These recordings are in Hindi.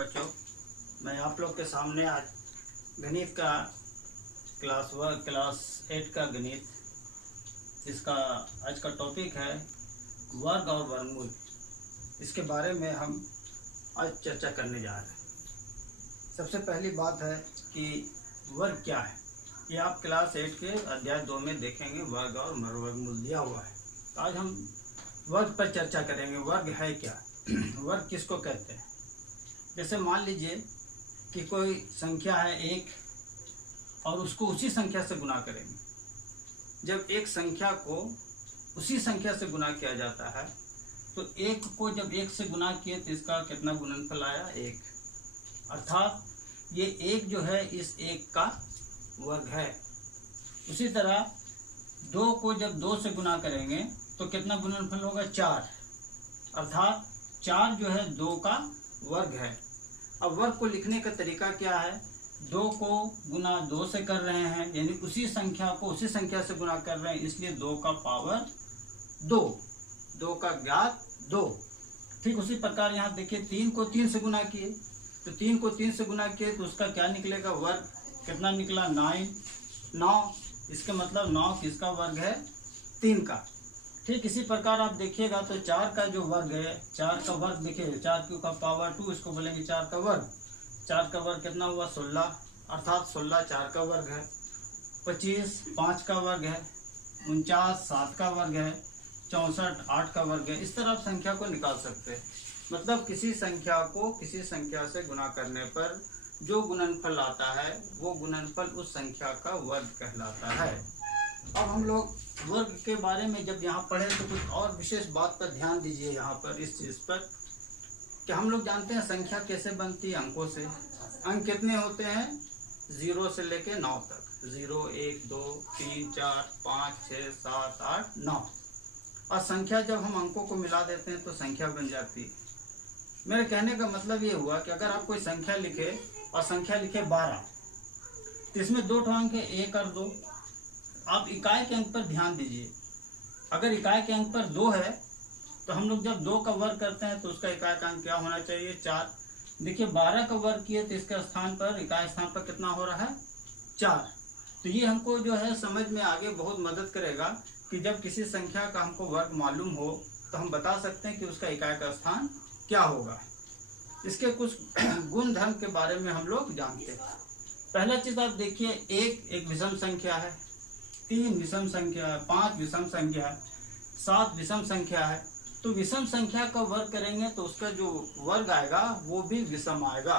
बच्चों, मैं आप लोग के सामने आज गणित का क्लास 8 का गणित, जिसका आज का टॉपिक है वर्ग और वर्गमूल। इसके बारे में हम आज चर्चा करने जा रहे हैं। सबसे पहली बात है कि वर्ग क्या है। ये आप क्लास 8 के अध्याय 2 में देखेंगे, वर्ग और वर्गमूल दिया हुआ है। तो आज हम वर्ग पर चर्चा करेंगे। वर्ग है क्या, वर्ग किसको कहते हैं। जैसे मान लीजिए कि कोई संख्या है 1 और उसको उसी संख्या से गुना करेंगे। जब एक संख्या को उसी संख्या से गुना किया जाता है तो 1 को जब 1 से गुना किए तो इसका कितना गुणनफल आया, 1। अर्थात ये 1 जो है इस 1 का वर्ग है। उसी तरह 2 को जब 2 से गुना करेंगे तो कितना गुणनफल होगा, 4। अर्थात 4 जो है 2 का वर्ग है। अब वर्ग को लिखने का तरीका क्या है, 2 को गुना 2 से कर रहे हैं, यानी उसी संख्या को उसी संख्या से गुना कर रहे हैं, इसलिए 2 का पावर 2, 2 का घात 2। ठीक उसी प्रकार यहाँ देखिए 3 को 3 से गुना किए तो 3 को 3 से गुना किए तो उसका क्या निकलेगा, वर्ग कितना निकला, 9। इसका मतलब 9 किसका वर्ग है, 3 का। ठीक इसी प्रकार आप देखिएगा तो 4 का जो वर्ग है, 4 का वर्ग देखिए, 4 क्यू का पावर 2, इसको बोलेंगे 4 का वर्ग। 4 का वर्ग कितना हुआ, 16। अर्थात 16 4 का वर्ग है। 25 5 का वर्ग है। 49 7 का वर्ग है। 64 8 का वर्ग है। इस तरह आप संख्या को निकाल सकते हैं। मतलब किसी संख्या को किसी संख्या से गुना करने पर जो गुणनफल आता है वो गुणनफल उस संख्या का वर्ग कहलाता है। अब हम लोग वर्ग के बारे में जब यहाँ पढ़े तो कुछ और विशेष बात पर ध्यान दीजिए। यहाँ पर इस चीज़ पर कि हम लोग जानते हैं संख्या कैसे बनती है, अंकों से। अंक कितने होते हैं, 0 से लेके 9 तक। 0 1 2 3 4 5 6 7 8 9। और संख्या जब हम अंकों को मिला देते हैं तो संख्या बन जाती है। मेरे कहने का मतलब ये हुआ कि अगर आप कोई संख्या लिखे और संख्या लिखे 12 तो इसमें 2 अंक है, 1 और 2। आप इकाई के अंक पर ध्यान दीजिए। अगर इकाई के अंक पर 2 है तो हम लोग जब 2 का वर्ग करते हैं तो उसका इकाई का अंक क्या होना चाहिए, 4। देखिए 12 का वर्ग किए तो इसके स्थान पर, इकाई स्थान पर कितना हो रहा है, 4। तो ये हमको जो है समझ में आगे बहुत मदद करेगा कि जब किसी संख्या का हमको वर्ग मालूम हो तो हम बता सकते हैं कि उसका इकाई का स्थान क्या होगा। इसके कुछ गुण धर्म के बारे में हम लोग जानते हैं। पहला चीज आप देखिए, एक विषम संख्या है, 3 विषम संख्या है, 5 विषम संख्या है, 7 विषम संख्या है। तो विषम संख्या का वर्ग करेंगे तो उसका जो वर्ग आएगा वो भी विषम आएगा।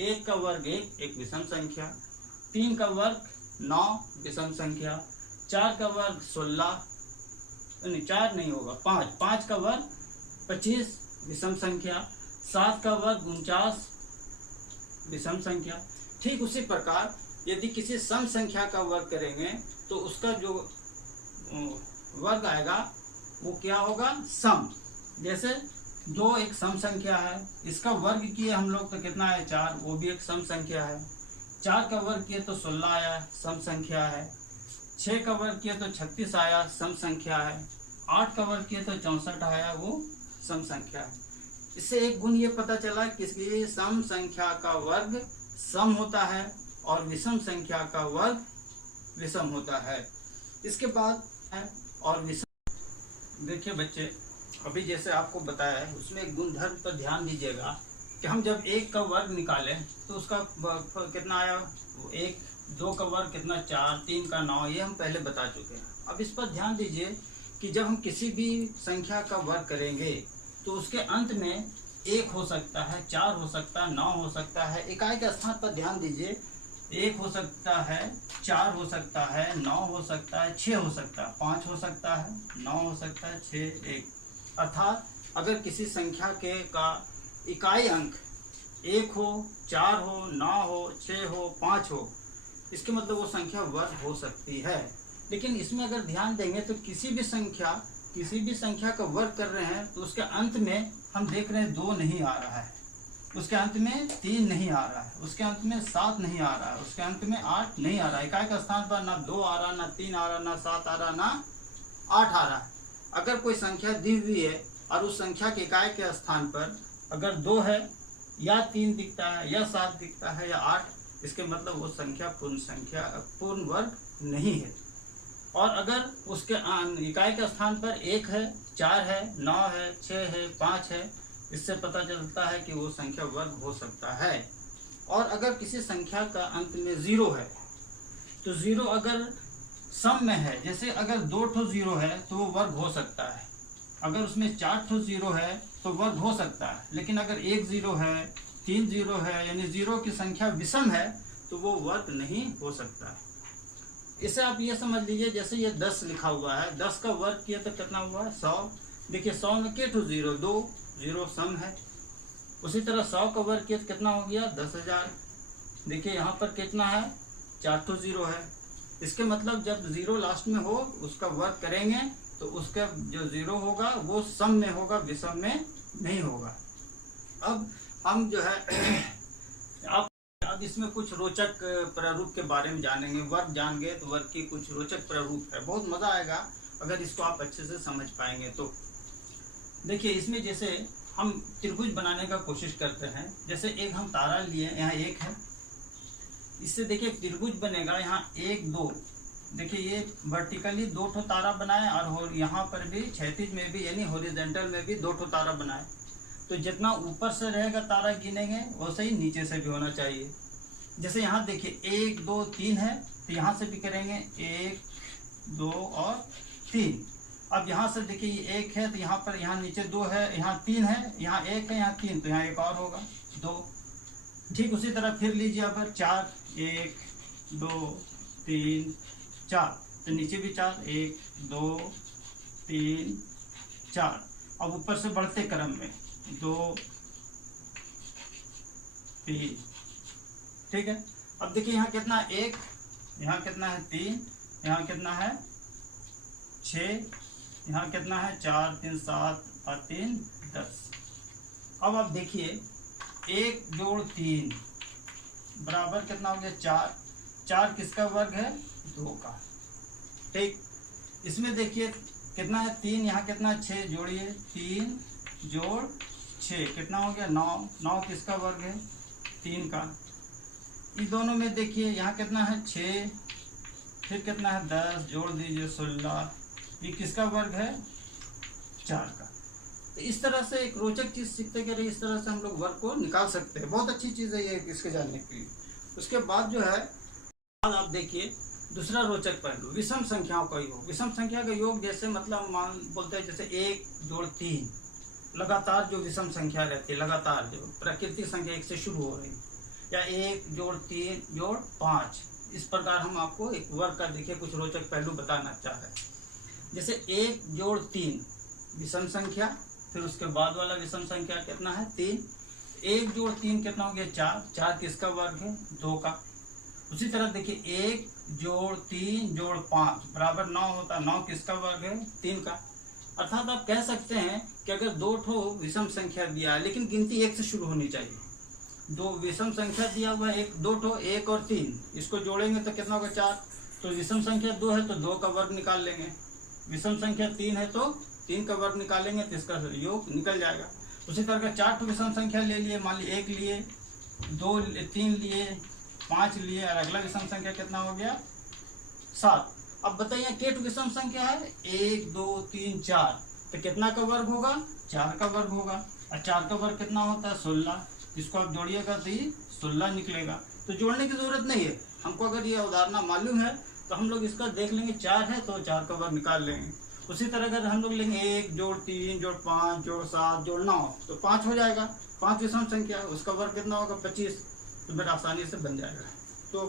1 का वर्ग 1 विषम संख्या, 3 का वर्ग 9 विषम संख्या, 4 का वर्ग 16, नहीं 4 नहीं होगा, 5 का वर्ग 25 विषम संख्या, 7 का वर्ग 49 विषम संख्या। ठीक उसी प्रकार यदि किसी सम संख्या का वर्ग करेंगे तो उसका जो वर्ग आएगा वो क्या होगा, सम। जैसे 2 एक सम संख्या है, इसका वर्ग किए हम लोग तो कितना है, 4, वो भी एक सम संख्या है। 4 का वर्ग किए तो 16 आया, सम संख्या है। 6 का वर्ग किए तो 36 आया, सम संख्या है। 8 का वर्ग किए तो 64 आया, वो सम संख्या है। इससे एक गुण ये पता चला कि सम संख्या का वर्ग सम होता है और विषम संख्या का वर्ग विषम होता है। इसके बाद है और विषम। देखिए बच्चे, अभी जैसे आपको बताया है उसमें एक गुणधर्म पर ध्यान दीजिएगा कि हम जब 1 का वर्ग निकालें तो उसका कितना आया, 1। 2 का वर्ग कितना, 4। 3 का 9, ये हम पहले बता चुके हैं। अब इस पर ध्यान दीजिए कि जब हम किसी भी संख्या का वर्ग करेंगे तो उसके अंत में 1 हो सकता है, 4 हो सकता है, 9 हो सकता है। इकाई के स्थान पर ध्यान दीजिए, 1 हो सकता है, 4 हो सकता है, 9 हो सकता है, 6 हो सकता है, 5 हो सकता है, 9 हो सकता है, 6 1। अर्थात अगर किसी संख्या के का इकाई अंक 1 हो, 4 हो, 9 हो, 6 हो, 5 हो, इसके मतलब वो संख्या वर्ग हो सकती है। लेकिन इसमें अगर ध्यान देंगे तो किसी भी संख्या का वर्ग कर रहे हैं तो उसके अंत में हम देख रहे हैं 2 नहीं आ रहा है, उसके अंत में 3 नहीं आ रहा है, उसके अंत में 7 नहीं आ रहा है, उसके अंत में 8 नहीं आ रहा है। इकाई का स्थान पर ना 2 आ रहा, ना 3 आ रहा, ना 7 आ रहा, ना 8 आ रहा है। अगर कोई संख्या दी हुई है और उस संख्या के इकाई के स्थान पर अगर 2 है या 3 दिखता है या 7 दिखता है या 8, इसके मतलब वो संख्या पूर्ण वर्ग नहीं है। और अगर उसके इकाई के स्थान पर 1 है, 4 है, 9 है, 6 है, 5 है, इससे पता चलता है कि वो संख्या वर्ग हो सकता है। और अगर किसी संख्या का अंत में 0 है तो 0 अगर सम में है, जैसे अगर 2 ठो 0 है तो वो वर्ग हो सकता है, अगर उसमें 4 ठो 0 है तो वर्ग हो सकता है। लेकिन अगर 1 0 है, 3 0 है, यानी 0 की संख्या विषम है तो वो वर्ग नहीं हो सकता है। इसे आप ये समझ लीजिए, जैसे ये 10 लिखा हुआ है, 10 का वर्ग किया तो कितना हुआ है 100। देखिए 100 में के ठो 0, 2 0 सम है। उसी तरह 100 का वर्ग किया तो कितना हो गया 10,000। देखिए यहाँ पर कितना है 4 ठो 0 है। इसके मतलब जब 0 लास्ट में हो उसका वर्ग करेंगे तो उसका जो 0 होगा वो सम में होगा, विषम में नहीं होगा। अब हम जो है अब इसमें कुछ रोचक प्रारूप के बारे में जानेंगे। वर्ग जान गए तो वर्ग की कुछ रोचक प्रारूप है, बहुत मजा आएगा अगर इसको आप अच्छे से समझ पाएंगे तो। देखिए इसमें जैसे हम त्रिभुज बनाने का कोशिश करते हैं, जैसे एक हम तारा लिए, यहाँ 1 है, इससे देखिए त्रिभुज बनेगा। यहाँ 1 2, देखिए ये वर्टिकली 2 ठो तारा बनाए और यहाँ पर भी क्षैतिज में भी यानी हॉरिजॉन्टल में भी 2 ठो तारा बनाए। तो जितना ऊपर से रहेगा तारा गिनेंगे वैसे ही नीचे से भी होना चाहिए। जैसे यहाँ देखिए 1 2 3 है तो यहाँ से भी करेंगे 1 2 और 3। अब यहाँ से देखिए ये 1 है तो यहाँ पर यहाँ नीचे 2 है, यहाँ 3 है, यहाँ 1 है, यहाँ 3, तो यहाँ 1 और होगा 2। ठीक उसी तरह फिर लीजिए अब 4, 1 2 3 4, तो नीचे भी 4, 1 2 3 4। अब ऊपर से बढ़ते क्रम में 2 3, ठीक है। अब देखिए यहाँ कितना है 1, यहाँ कितना है 3, यहाँ कितना है 6, यहाँ कितना है 4 3 7 और 3 10। अब आप देखिए 1 जोड़ 3 बराबर कितना हो गया 4। 4 किसका वर्ग है 2 का। ठीक, इसमें देखिए कितना है 3, यहाँ कितना है 6, जोड़िए 3 जोड़ 6 कितना हो गया 9। 9 किसका वर्ग है 3 का। इन दोनों में देखिए यहाँ कितना है 6, फिर कितना है 10, जोड़ दीजिए 16, ये किसका वर्ग है 4 का। तो इस तरह से एक रोचक चीज सीखते करें, इस तरह से हम लोग वर्ग को निकाल सकते हैं। बहुत अच्छी चीज है ये इसके जानने के लिए। उसके बाद जो है आप देखिए दूसरा रोचक पहलू विषम संख्याओं का योग। विषम संख्या का योग जैसे मतलब मान बोलते हैं जैसे 1 जोड़ 3, लगातार जो विषम संख्या रहती है, लगातार जो प्राकृतिक संख्या 1 से शुरू हो रही, या 1 जोड़ 3 जोड़ 5। इस प्रकार हम आपको एक वर्ग का देखिए कुछ रोचक पहलू बताना चाह रहे हैं। जैसे 1 जोड़ 3 विषम संख्या, फिर उसके बाद वाला विषम संख्या कितना है 3। 1 जोड़ 3 कितना हो गया 4। 4 किसका वर्ग है 2 का। उसी तरह देखिए 1 जोड़ 3 जोड़ 5 बराबर 9 होता है। 9 किसका वर्ग है 3 का। अर्थात आप कह सकते हैं कि अगर 2 ठो विषम संख्या दिया है लेकिन गिनती 1 से शुरू होनी चाहिए। 2 विषम संख्या दिया हुआ है 2 ठो, 1 और 3, इसको जोड़ेंगे तो कितना होगा 4। तो विषम संख्या 2 है तो 2 का वर्ग निकाल लेंगे। विषम संख्या 3 है तो 3 का वर्ग निकालेंगे तो इसका योग निकल जाएगा। उसी तरह का 4 ठो विषम संख्या ले लिए, मान ली 1 लिए, 2 3 लिए, 5 लिए और अगला विषम संख्या कितना हो गया 7। अब बताइए केट विषम संख्या है 1 2 3 4, तो कितना का वर्ग होगा 4 का वर्ग होगा। और 4 का वर्ग कितना होता है 16। इसको आप जोड़िएगा तो ये 16 निकलेगा। तो जोड़ने की जरूरत नहीं है हमको, अगर ये उदाहरण मालूम है तो हम लोग इसका देख लेंगे 4 है तो 4 का वर्ग निकाल लेंगे। उसी तरह अगर हम लोग लेंगे 1 जोड़ 3 जोड़ 5 जोड़ 7 जोड़ 9 तो 5 हो जाएगा। 5 विषम संख्या, उसका वर्ग कितना होगा 25, तो फिर आसानी से बन जाएगा। तो